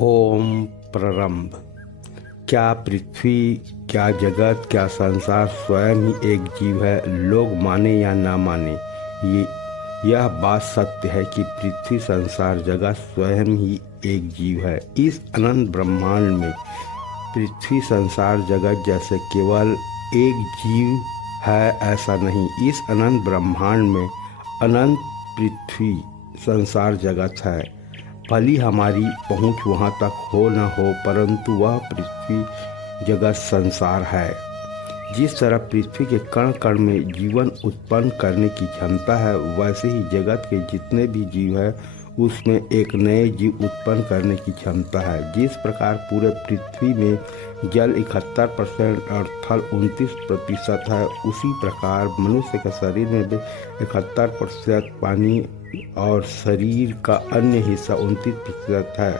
ओम प्रारंभ। क्या पृथ्वी, क्या जगत, क्या संसार स्वयं ही एक जीव है? लोग माने या ना माने, ये यह बात सत्य है कि पृथ्वी, संसार, जगत स्वयं ही एक जीव है। इस अनंत ब्रह्मांड में पृथ्वी, संसार, जगत जैसे केवल एक जीव है ऐसा नहीं। इस अनंत ब्रह्मांड में अनंत पृथ्वी, संसार, जगत है। भली हमारी पहुंच वहां तक हो न हो, परंतु वह पृथ्वी, जगत, संसार है। जिस तरह पृथ्वी के कण कण में जीवन उत्पन्न करने की क्षमता है, वैसे ही जगत के जितने भी जीव हैं उसमें एक नए जीव उत्पन्न करने की क्षमता है। जिस प्रकार पूरे पृथ्वी में जल 71% और थल 29% है, उसी प्रकार मनुष्य के शरीर में भी 71% पानी और शरीर का अन्य हिस्सा 29% है।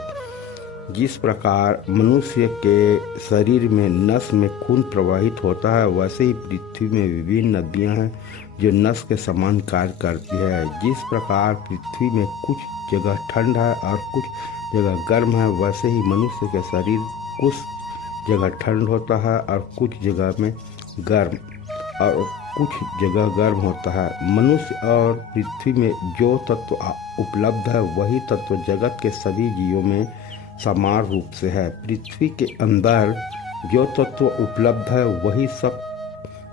जिस प्रकार मनुष्य के शरीर में नस में खून प्रवाहित होता है, वैसे ही पृथ्वी में विभिन्न नदियां हैं जो नस के समान कार्य करती है। जिस प्रकार पृथ्वी में कुछ जगह ठंड है और कुछ जगह गर्म है, वैसे ही मनुष्य के शरीर कुछ जगह ठंड होता है और कुछ जगह में गर्म और कुछ जगह गर्म होता है। मनुष्य और पृथ्वी में जो तत्व उपलब्ध है, वही तत्व जगत के सभी जीवों में समान रूप से है। पृथ्वी के अंदर जो तत्व उपलब्ध है, वही सब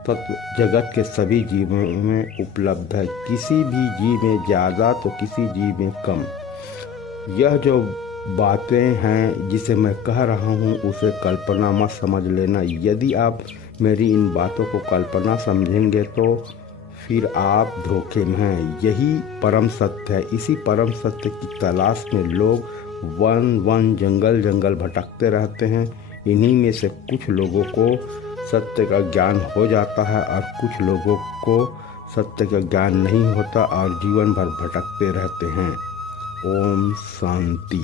तत्व जगत के सभी जीवों में उपलब्ध है। किसी भी जीव में ज़्यादा तो किसी जीव में कम। यह जो बातें हैं जिसे मैं कह रहा हूँ, उसे कल्पना मत समझ लेना। यदि आप मेरी इन बातों को कल्पना समझेंगे तो फिर आप धोखे में हैं। यही परम सत्य है। इसी परम सत्य की तलाश में लोग वन वन, जंगल जंगल भटकते रहते हैं। इन्हीं में से कुछ लोगों को सत्य का ज्ञान हो जाता है और कुछ लोगों को सत्य का ज्ञान नहीं होता और जीवन भर भटकते रहते हैं। ओम शांति।